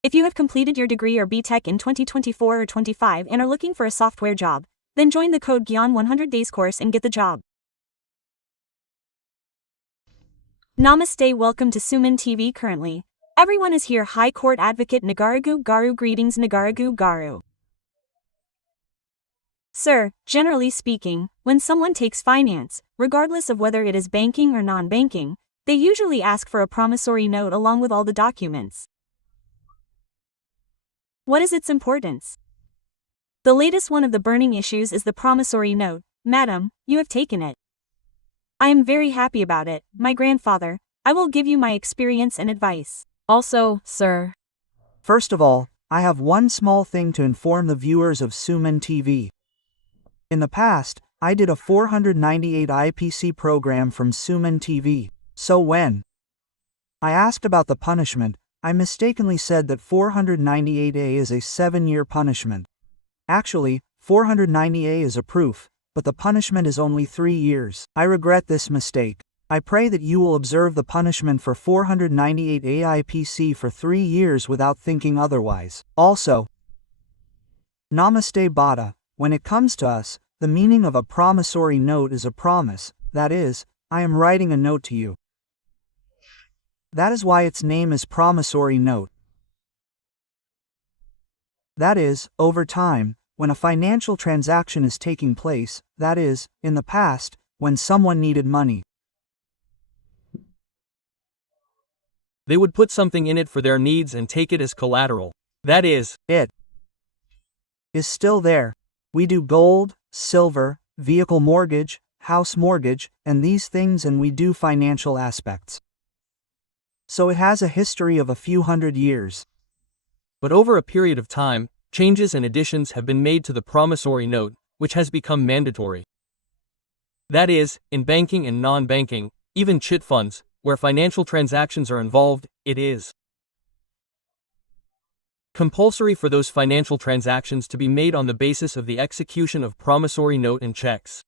If you have completed your degree or BTech in 2024 or 25 and are looking for a software job, then join the Code Gyan 100 Days course and get the job. Namaste, welcome to Suman TV. Currently, everyone is here. High Court Advocate Naga Ragu Garu. Greetings Naga Ragu Garu. Sir, generally speaking, when someone takes finance, regardless of whether it is banking or non-banking, they usually ask for a promissory note along with all the documents. What is its importance? The latest one of the burning issues is the promissory note. Madam, you have taken it. I am very happy about it, my grandfather. I will give you my experience and advice. Also, sir. First of all, I have one small thing to inform the viewers of Suman TV. In the past, I did a 498 IPC program from Suman TV, so when I asked about the punishment, I mistakenly said that 498A is a 7-year punishment. Actually, 490A is a proof, but the punishment is only 3 years. I regret this mistake. I pray that you will observe the punishment for 498A IPC for 3 years without thinking otherwise. Also, Namaste Bada. When it comes to us, the meaning of a promissory note is a promise, that is, I am writing a note to you. That is why its name is promissory note. That is, over time, when a financial transaction is taking place, that is, in the past, when someone needed money, they would put something in it for their needs and take it as collateral. That is, it is still there. We do gold, silver, vehicle mortgage, house mortgage, and these things, and we do financial aspects. So it has a history of a few hundred years. But over a period of time, changes and additions have been made to the promissory note, which has become mandatory. That is, in banking and non-banking, even chit funds, where financial transactions are involved, it is compulsory for those financial transactions to be made on the basis of the execution of promissory note and checks.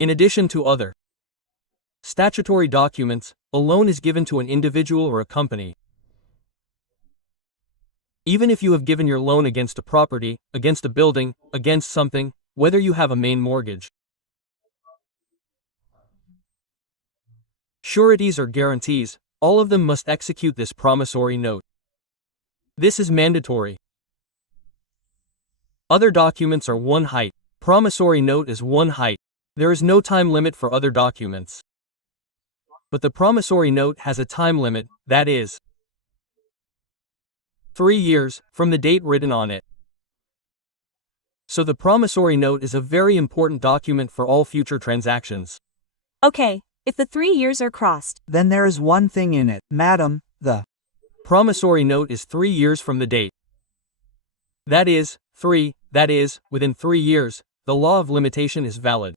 In addition to other statutory documents, a loan is given to an individual or a company. Even if you have given your loan against a property, against a building, against something, whether you have a main mortgage, sureties or guarantees, all of them must execute this promissory note. This is mandatory. Other documents are one height. Promissory note is one height. There is no time limit for other documents. But the promissory note has a time limit, that is 3 years, from the date written on it. So the promissory note is a very important document for all future transactions. Okay, if the 3 years are crossed, then there is one thing in it, madam, the promissory note is 3 years from the date. That is, within 3 years, the law of limitation is valid.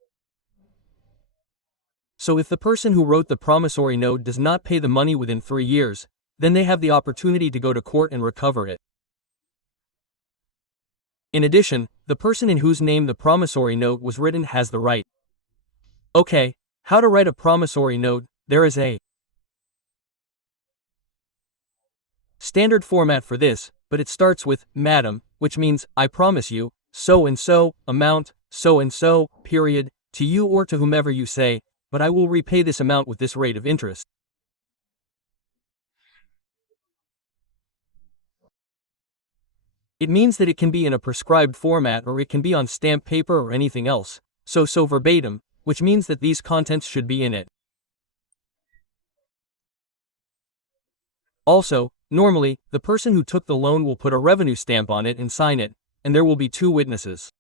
So if the person who wrote the promissory note does not pay the money within 3 years, then they have the opportunity to go to court and recover it. In addition, the person in whose name the promissory note was written has the right. Okay, how to write a promissory note? There is a standard format for this, but it starts with madam, which means I promise you, so and so, amount, so and so, period, to you or to whomever you say, but I will repay this amount with this rate of interest. It means that it can be in a prescribed format or it can be on stamp paper or anything else, so verbatim, which means that these contents should be in it. Also, normally, the person who took the loan will put a revenue stamp on it and sign it, and there will be 2 witnesses.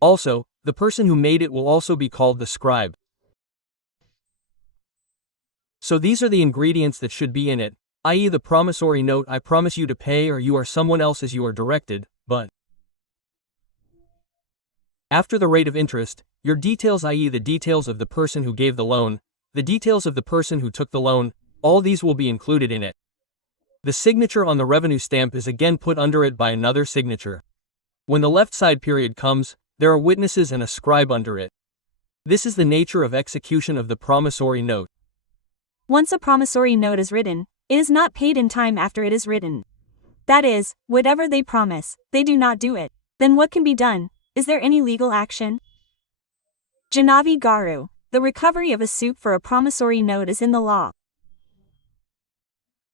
Also, the person who made it will also be called the scribe. So these are the ingredients that should be in it, i.e. the promissory note I promise you to pay or you are someone else as you are directed, but after the rate of interest, your details, i.e. the details of the person who gave the loan, the details of the person who took the loan, all these will be included in it. The signature on the revenue stamp is again put under it by another signature. When the left side period comes, there are witnesses and a scribe under it. This is the nature of execution of the promissory note. Once a promissory note is written, it is not paid in time after it is written. That is, whatever they promise, they do not do it. Then what can be done? Is there any legal action? Naga Ragu, the recovery of a suit for a promissory note is in the law.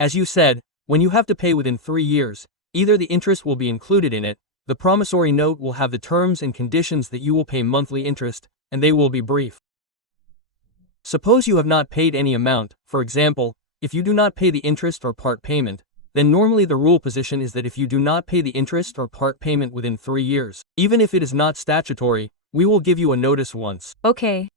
As you said, when you have to pay within 3 years, either the interest will be included in it, the promissory note will have the terms and conditions that you will pay monthly interest, and they will be brief. Suppose you have not paid any amount, for example, if you do not pay the interest or part payment, then normally the rule position is that if you do not pay the interest or part payment within 3 years, even if it is not statutory, we will give you a notice once. Okay.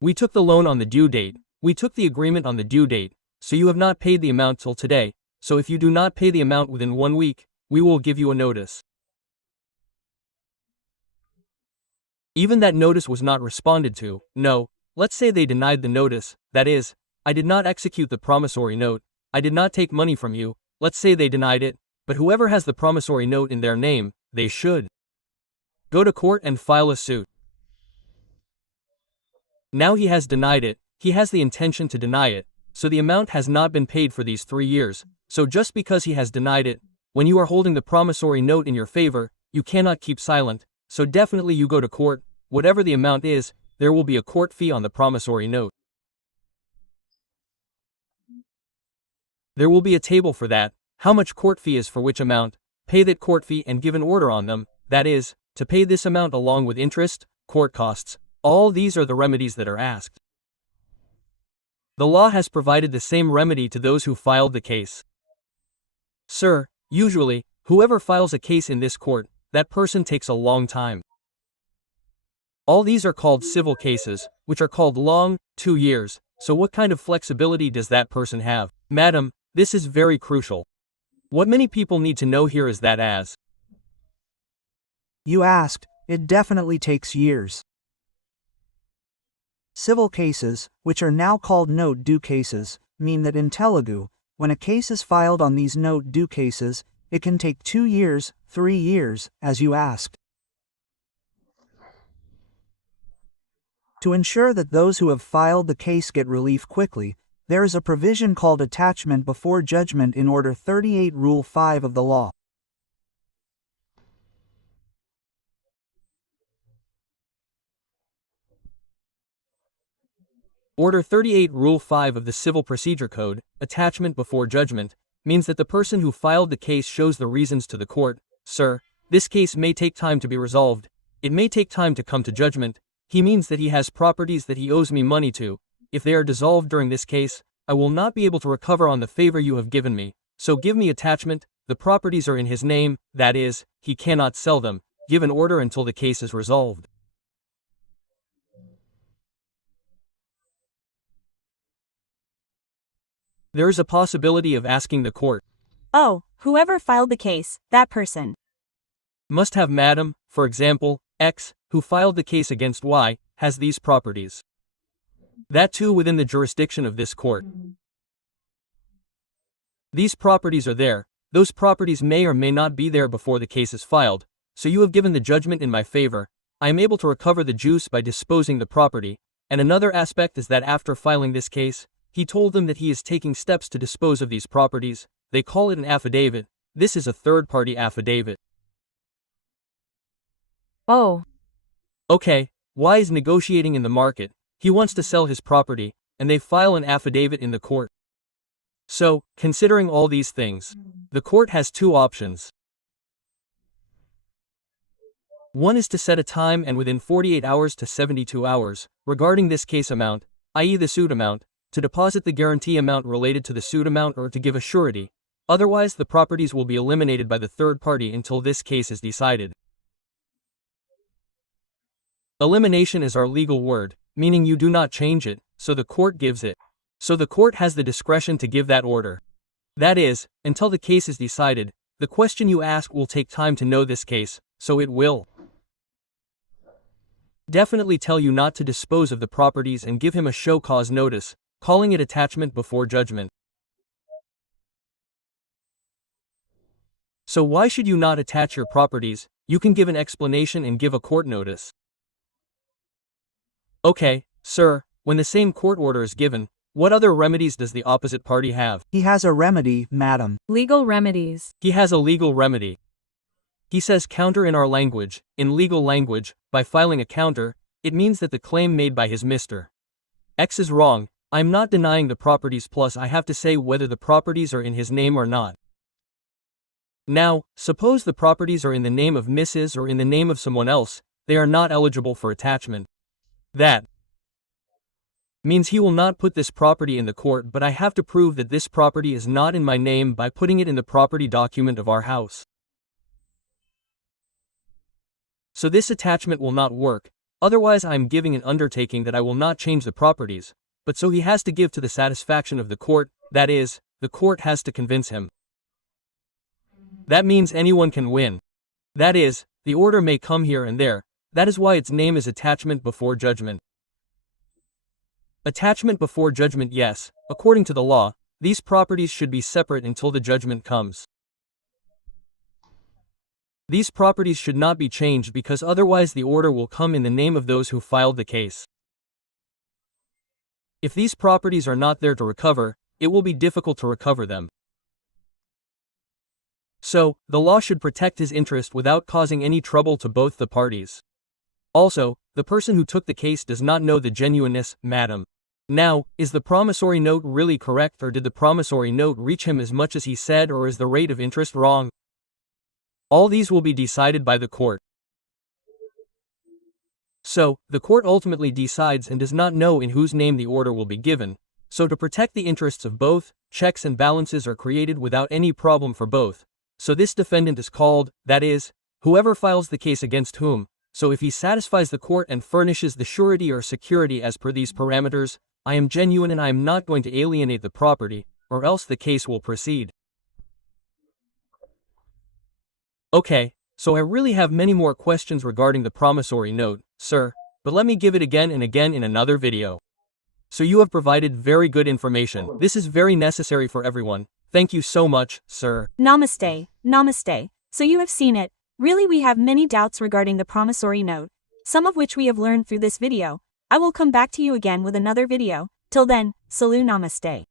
We took the loan on the due date, we took the agreement on the due date, so you have not paid the amount till today, so if you do not pay the amount within 1 week, we will give you a notice. Even that notice was not responded to, no, let's say they denied the notice, that is, I did not execute the promissory note, I did not take money from you, let's say they denied it, but whoever has the promissory note in their name, they should go to court and file a suit. Now he has denied it, he has the intention to deny it, so the amount has not been paid for these 3 years, so just because he has denied it, when you are holding the promissory note in your favor, you cannot keep silent, so definitely you go to court, whatever the amount is, there will be a court fee on the promissory note. There will be a table for that, how much court fee is for which amount, pay that court fee and give an order on them, that is, to pay this amount along with interest, court costs, all these are the remedies that are asked. The law has provided the same remedy to those who filed the case. Sir, usually, whoever files a case in this court, that person takes a long time. All these are called civil cases, which are called long, 2 years, so what kind of flexibility does that person have? Madam, this is very crucial. What many people need to know here is that as you asked, it definitely takes years. Civil cases, which are now called note due cases, mean that in Telugu, when a case is filed on these note due cases, it can take 2 years, 3 years, as you asked. To ensure that those who have filed the case get relief quickly, there is a provision called attachment before judgment in Order 38 Rule 5 of the law. Order 38 Rule 5 of the Civil Procedure Code, attachment before judgment, means that the person who filed the case shows the reasons to the court, sir, this case may take time to be resolved, it may take time to come to judgment, he means that he has properties that he owes me money to, if they are dissolved during this case, I will not be able to recover on the favor you have given me, so give me attachment, the properties are in his name, that is, he cannot sell them, give an order until the case is resolved. There is a possibility of asking the court, Oh, whoever filed the case, that person must have Madam, for example, X, who filed the case against Y, has these properties. That too within the jurisdiction of this court. These properties are there, those properties may or may not be there before the case is filed, so you have given the judgment in my favor, I am able to recover the juice by disposing the property, and another aspect is that after filing this case, he told them that he is taking steps to dispose of these properties, they call it an affidavit, this is a third-party affidavit. Oh. Okay, Y is negotiating in the market, he wants to sell his property, and they file an affidavit in the court. So, considering all these things, the court has 2 options. One is to set a time and within 48 hours to 72 hours, regarding this case amount, i.e. the suit amount, to deposit the guarantee amount related to the suit amount or to give a surety, otherwise the properties will be eliminated by the third party until this case is decided. Elimination is our legal word, meaning you do not change it, so the court gives it. So the court has the discretion to give that order. That is, until the case is decided, the question you ask will take time to know this case, so it will definitely tell you not to dispose of the properties and give him a show cause notice, calling it attachment before judgment. So why should you not attach your properties? You can give an explanation and give a court notice. Okay, sir, when the same court order is given, what other remedies does the opposite party have? He has a remedy, madam. Legal remedies. He has a legal remedy. He says counter in our language. In legal language, by filing a counter, it means that the claim made by his Mr. X is wrong. I'm not denying the properties, plus I have to say whether the properties are in his name or not. Now, suppose the properties are in the name of Mrs. or in the name of someone else, they are not eligible for attachment. That means he will not put this property in the court, but I have to prove that this property is not in my name by putting it in the property document of our house. So this attachment will not work, otherwise I am giving an undertaking that I will not change the properties, but so he has to give to the satisfaction of the court, that is, the court has to convince him. That means anyone can win. That is, the order may come here and there, that is why its name is attachment before judgment. Attachment before judgment, yes, according to the law, these properties should be separate until the judgment comes. These properties should not be changed because otherwise the order will come in the name of those who filed the case. If these properties are not there to recover, it will be difficult to recover them. So, the law should protect his interest without causing any trouble to both the parties. Also, the person who took the case does not know the genuineness, madam. Now, is the promissory note really correct, or did the promissory note reach him as much as he said, or is the rate of interest wrong? All these will be decided by the court. So, the court ultimately decides and does not know in whose name the order will be given. So to protect the interests of both, checks and balances are created without any problem for both. So this defendant is called, that is, whoever files the case against whom. So if he satisfies the court and furnishes the surety or security as per these parameters, I am genuine and I am not going to alienate the property, or else the case will proceed. Okay, so I really have many more questions regarding the promissory note, sir, but let me give it again and again in another video. So you have provided very good information. This is very necessary for everyone. Thank you so much, sir. Namaste, namaste. So you have seen it. Really, we have many doubts regarding the promissory note, some of which we have learned through this video. I will come back to you again with another video. Till then, salut, namaste.